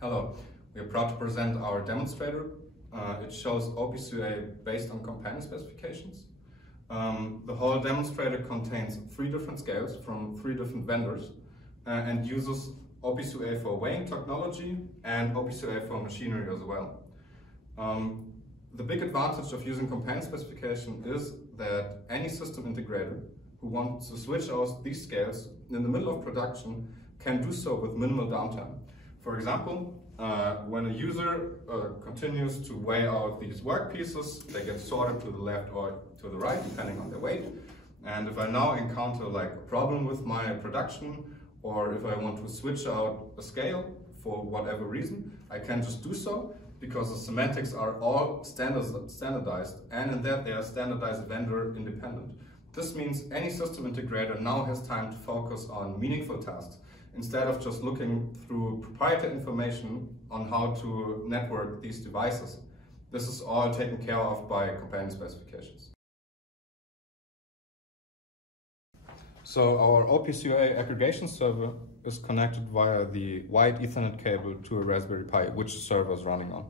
Hello, we are proud to present our demonstrator. It shows OPC UA based on companion specifications. The whole demonstrator contains 3 different scales from 3 different vendors and uses OPC UA for weighing technology and OPC UA for machinery as well. The big advantage of using companion specification is that any system integrator who wants to switch out these scales in the middle of production can do so with minimal downtime. For example, when a user continues to weigh out these work pieces, they get sorted to the left or to the right, depending on their weight. And if I now encounter like a problem with my production, or if I want to switch out a scale for whatever reason, I can just do so because the semantics are all standardized, and in that they are standardized vendor independent. This means any system integrator now has time to focus on meaningful tasks, instead of just looking through proprietary information on how to network these devices. This is all taken care of by companion specifications. So our OPC UA aggregation server is connected via the wide Ethernet cable to a Raspberry Pi, which the server is running on.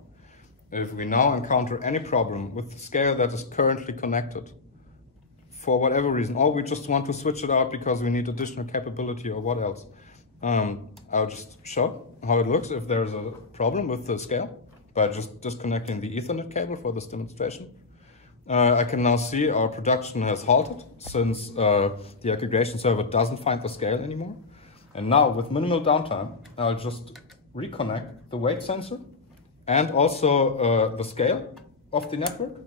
If we now encounter any problem with the scale that is currently connected, for whatever reason, or we just want to switch it out because we need additional capability or what else, I'll just show how it looks if there's a problem with the scale by just disconnecting the Ethernet cable for this demonstration. I can now see our production has halted since the aggregation server doesn't find the scale anymore. And now with minimal downtime, I'll just reconnect the weight sensor and also the scale of the network.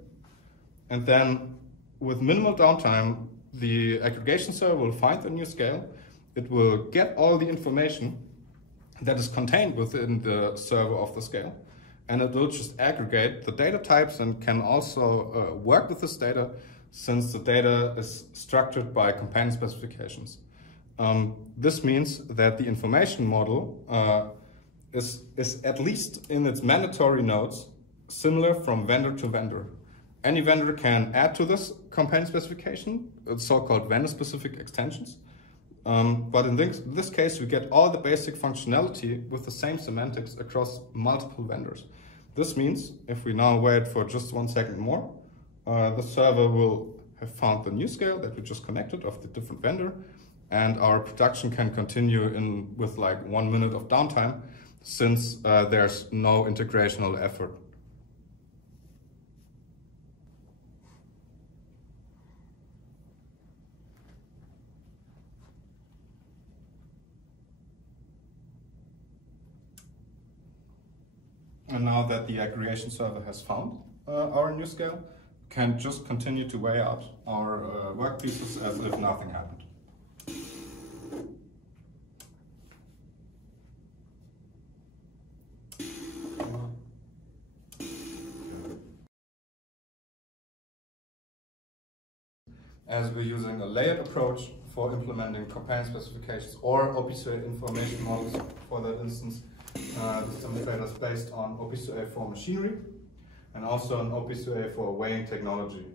And then with minimal downtime, the aggregation server will find the new scale. It will get all the information that is contained within the server of the scale, and it will just aggregate the data types and can also work with this data, since the data is structured by companion specifications. This means that the information model is at least in its mandatory nodes similar from vendor to vendor. Any vendor can add to this companion specification, it's so-called vendor-specific extensions. But in this case, we get all the basic functionality with the same semantics across multiple vendors. This means if we now wait for just 1 second more, the server will have found the new scale that we just connected of the different vendor, and our production can continue with like 1 minute of downtime, since there's no integrational effort. And now that the aggregation server has found our new scale, can just continue to weigh out our workpieces as if nothing happened. As we're using a layered approach for implementing companion specifications or OPC UA information models for that instance, this demonstrator is based on OPC UA for machinery and also on OPC UA for weighing technology.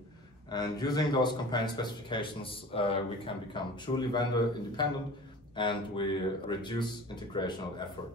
And using those companion specifications, we can become truly vendor independent, and we reduce integrational effort.